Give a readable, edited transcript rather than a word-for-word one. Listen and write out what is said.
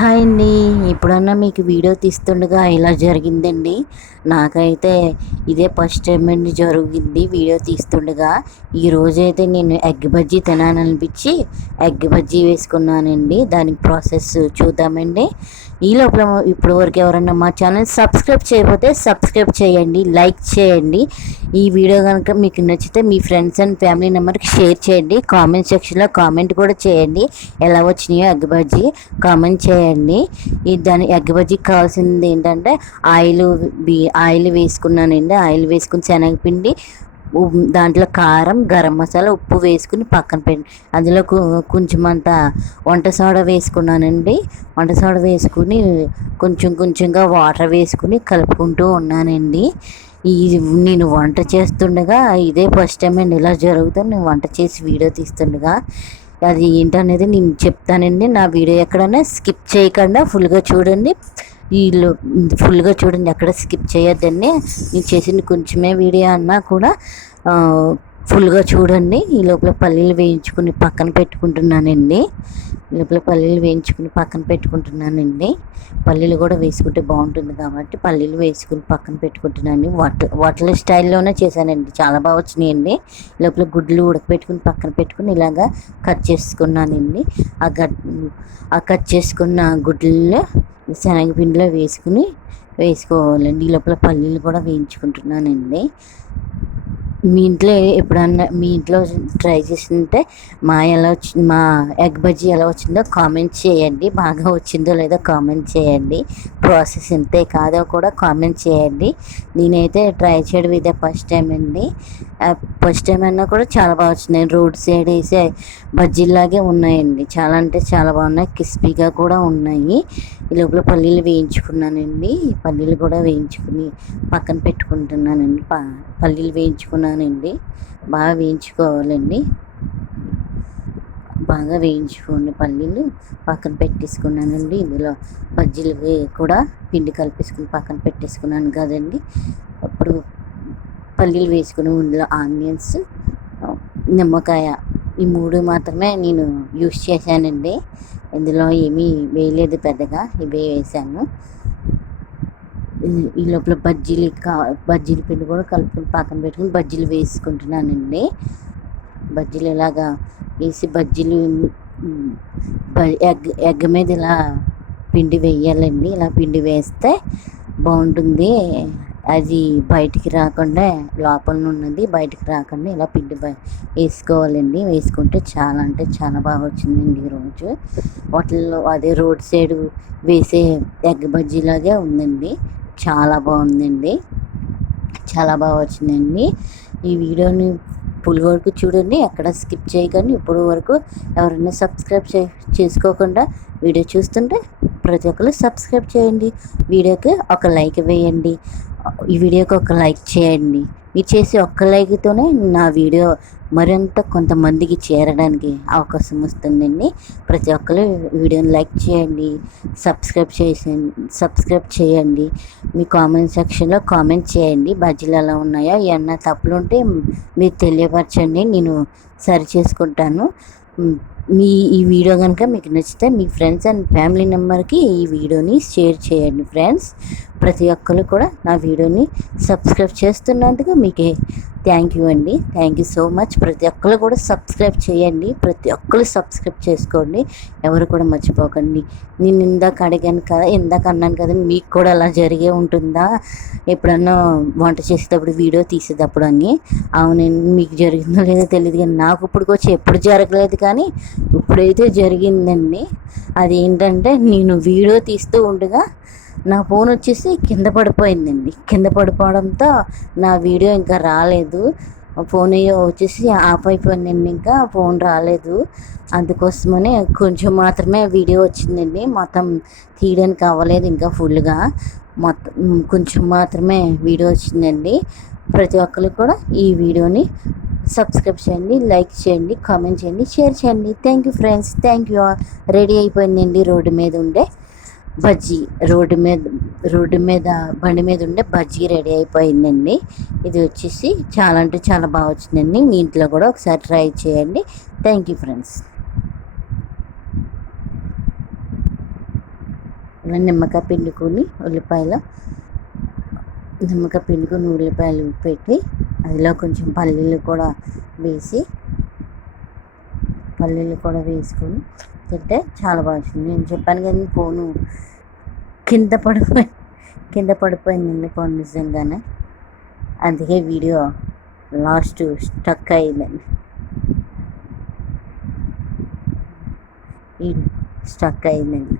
Hi అండి. ఎప్పుడన్నా మీకు వీడియో తీస్తుండగా ఇలా జరిగిందండి. నాకైతే ఇదే ఫస్ట్ టైం అండి జరిగింది వీడియో తీస్తుండగా. ఈరోజైతే నేను ఎగ్ బజ్జీ తినాలనిపించి ఎగ్ బజ్జీ వేసుకున్నానండి. దానికి ప్రాసెస్ చూద్దామండి. ఈ లోపల ఇప్పటి వరకు ఎవరన్నా మా ఛానల్ సబ్స్క్రైబ్ చేయకపోతే సబ్స్క్రైబ్ చేయండి, లైక్ చేయండి. ఈ వీడియో కనుక మీకు నచ్చితే మీ ఫ్రెండ్స్ అండ్ ఫ్యామిలీ మెంబర్కి షేర్ చేయండి. కామెంట్ సెక్షన్లో కామెంట్ కూడా చేయండి, ఎలా వచ్చినాయో ఎగ్ బజ్జీ కామెంట్ చేయండి. దాని ఎగ్ బజ్జీకి కావాల్సింది ఏంటంటే ఆయిల్ వేసుకున్నానండి. ఆయిల్ వేసుకుని శనగపిండి, దాంట్లో కారం, గరం మసాలా, ఉప్పు వేసుకుని పక్కన పెట్టి అందులో కొంచెం అంత వంట సోడా వేసుకున్నానండి. వంట సోడా వేసుకుని కొంచెంగా వాటర్ వేసుకుని కలుపుకుంటూ ఉన్నానండి. ఈ నేను వంట చేస్తుండగా ఇదే ఫస్ట్ టైం అండి ఇలా జరుగుతుంది. నేను వంట చేసి వీడియో తీస్తుండగా అది ఏంటనేది నేను చెప్తానండి. నా వీడియో ఎక్కడైనా స్కిప్ చేయకుండా ఫుల్గా చూడండి. వీళ్ళు ఫుల్గా చూడండి, ఎక్కడ స్కిప్ చేయొద్దండి. నేను చేసిన కొంచెమే వీడియో అన్నా కూడా ఫుల్గా చూడండి. ఈ లోపల పల్లీలు వేయించుకుని పక్కన పెట్టుకుంటున్నానండి. పల్లీలు కూడా వేసుకుంటే బాగుంటుంది కాబట్టి పల్లీలు వేసుకుని పక్కన పెట్టుకుంటున్నాను. హోటల్ స్టైల్లోనే చేశానండి, చాలా బాగా వచ్చినాయండి. లోపల గుడ్లు ఉడకపెట్టుకుని పక్కన పెట్టుకుని ఇలాగా కట్ చేసుకున్నానండి. ఆ కట్ చేసుకున్న గుడ్లలో శనగపిండిలో వేసుకోవాలండి. ఈ లోపల పల్లీలు కూడా వేయించుకుంటున్నానండి. మీ ఇంట్లో ట్రై చేస్తుంటే మా ఎగ్ బజ్జీ ఎలా వచ్చిందో కామెంట్ చేయండి. బాగా వచ్చిందో లేదో కామెంట్ చేయండి. ప్రాసెస్ ఎంతే కాదో కూడా కామెంట్ చేయండి. నేనైతే ట్రై చేయడం ఇదే ఫస్ట్ టైం అండి. ఫస్ట్ టైం అయినా కూడా చాలా బాగా వచ్చినాయి. రోడ్ సైడ్ వేసే బజ్జీలాగే ఉన్నాయండి. చాలా అంటే చాలా బాగున్నాయి, క్రిస్పీగా కూడా ఉన్నాయి. ఈ లోపల పల్లీలు వేయించుకున్నానండి. పల్లీలు కూడా వేయించుకుని పక్కన పెట్టుకుంటున్నానండి. పల్లీలు వేయించుకున్నానండి. బాగా వేయించుకోవాలండి. బాగా వేయించుకోండి. పల్లీలు పక్కన పెట్టేసుకున్నానండి. ఇందులో బజ్జీలు కూడా పిండి కలిపేసుకుని పక్కన పెట్టేసుకున్నాను కదండి. అప్పుడు పల్లీలు వేసుకుని ఇందులో ఆనియన్స్, నిమ్మకాయ, ఈ 3 మాత్రమే నేను యూస్ చేశానండి. ఇందులో ఏమీ వేయలేదు పెద్దగా, ఇవే వేసాను. ఈ లోపల బజ్జీల పిండి కూడా కలుపుకొని పక్కన పెట్టుకుని బజ్జీలు వేసుకుంటున్నానండి. బజ్జీలు ఇలాగా వేసి ఎగ్ మీద ఇలా పిండి వేయాలండి. ఇలా పిండి వేస్తే బాగుంటుంది. అది బయటికి రాకుండా, లోపల ఉన్నది బయటికి రాకుండా ఇలా పిండి వేసుకోవాలండి. వేసుకుంటే చాలా అంటే చాలా బాగా వచ్చిందండి ఈరోజు. హోటల్లో అదే రోడ్ సైడ్ వేసే ఎగ్ బజ్జీలాగే ఉందండి. చాలా బాగుందండి, చాలా బాగా వచ్చిందండి. ఈ వీడియోని ఫుల్ వరకు చూడండి, ఎక్కడ స్కిప్ చేయకండి. ఇప్పుడు వరకు ఎవరైనా సబ్స్క్రైబ్ చేసుకోకుండా వీడియో చూస్తుంటే ప్రతి ఒక్కరు సబ్స్క్రైబ్ చేయండి. వీడియోకి ఒక లైక్ వేయండి. ఈ వీడియోకి ఒక లైక్ చేయండి. మీరు చేసే ఒక్క లైక్తోనే నా వీడియో మరింత కొంతమందికి చేరడానికి అవకాశం వస్తుందండి. ప్రతి ఒక్కరు వీడియోని లైక్ చేయండి, సబ్స్క్రైబ్ చేయండి. మీ కామెంట్ సెక్షన్లో కామెంట్ చేయండి. బజ్జీలు ఎలా ఉన్నాయో, ఏమన్నా తప్పులు ఉంటే మీరు తెలియపరచండి, నేను సరి చేసుకుంటాను. ఈ వీడియో కనుక మీకు నచ్చితే మీ ఫ్రెండ్స్ అండ్ ఫ్యామిలీ మెంబర్కి ఈ వీడియోని షేర్ చేయండి. ఫ్రెండ్స్, ప్రతి ఒక్కరు కూడా నా వీడియోని సబ్స్క్రైబ్ చేస్తున్నందుకు మీకే థ్యాంక్ యూ అండి. Thank you so much. ప్రతి ఒక్కరు కూడా సబ్స్క్రైబ్ చేయండి. ప్రతి ఒక్కరు సబ్స్క్రైబ్ చేసుకోండి, ఎవరు కూడా మర్చిపోకండి. నేను ఇందాక అన్నాను కదా, మీకు కూడా అలా జరిగే ఉంటుందా ఎప్పుడన్నా వంట చేసేటప్పుడు, వీడియో తీసేటప్పుడు అని? అవునండి, మీకు జరిగిందో లేదో తెలియదు కానీ నాకు ఇప్పటికొచ్చి ఎప్పుడు జరగలేదు, కానీ ఇప్పుడైతే జరిగిందండి. అదేంటంటే, నేను వీడియో తీస్తూ ఉండగా నా ఫోన్ వచ్చేసి కింద పడిపోయిందండి. కింద పడిపోవడంతో నా వీడియో ఇంకా రాలేదు. ఫోన్ వచ్చేసి ఆఫ్ అయిపోయిందండి, ఇంకా ఫోన్ రాలేదు. అందుకోసమని కొంచెం మాత్రమే వీడియో వచ్చిందండి. మొత్తం తీయడానికి అవ్వలేదు ఇంకా ఫుల్గా. మొత్తం కొంచెం మాత్రమే వీడియో వచ్చిందండి. ప్రతి ఒక్కరు కూడా ఈ వీడియోని సబ్స్క్రైబ్ చేయండి, లైక్ చేయండి, కామెంట్ చేయండి, షేర్ చేయండి. Thank you friends, thank you. Ready అయిపోయిందండి రోడ్డు మీద ఉండే బజ్జీ. బండి మీద ఉండే బజ్జీ రెడీ అయిపోయిందండి. ఇది వచ్చేసి చాలా అంటే చాలా బాగా వచ్చిందండి. మీ ఇంట్లో కూడా ఒకసారి ట్రై చేయండి. Thank you friends. ఇలా నిమ్మకాయ పిండుకొని ఉల్లిపాయలు పెట్టి అందులో కొంచెం పల్లీలు కూడా వేసుకొని తింటే చాలా బాగుంటుంది. నేను చెప్పాను కానీ ఫోను కింద పడిపోయి కింద పడిపోయిందండి ఫోన్ నిజంగానే. అందుకే వీడియో లాస్ట్ స్టక్ అయిందండి. స్టక్ అయిందండి.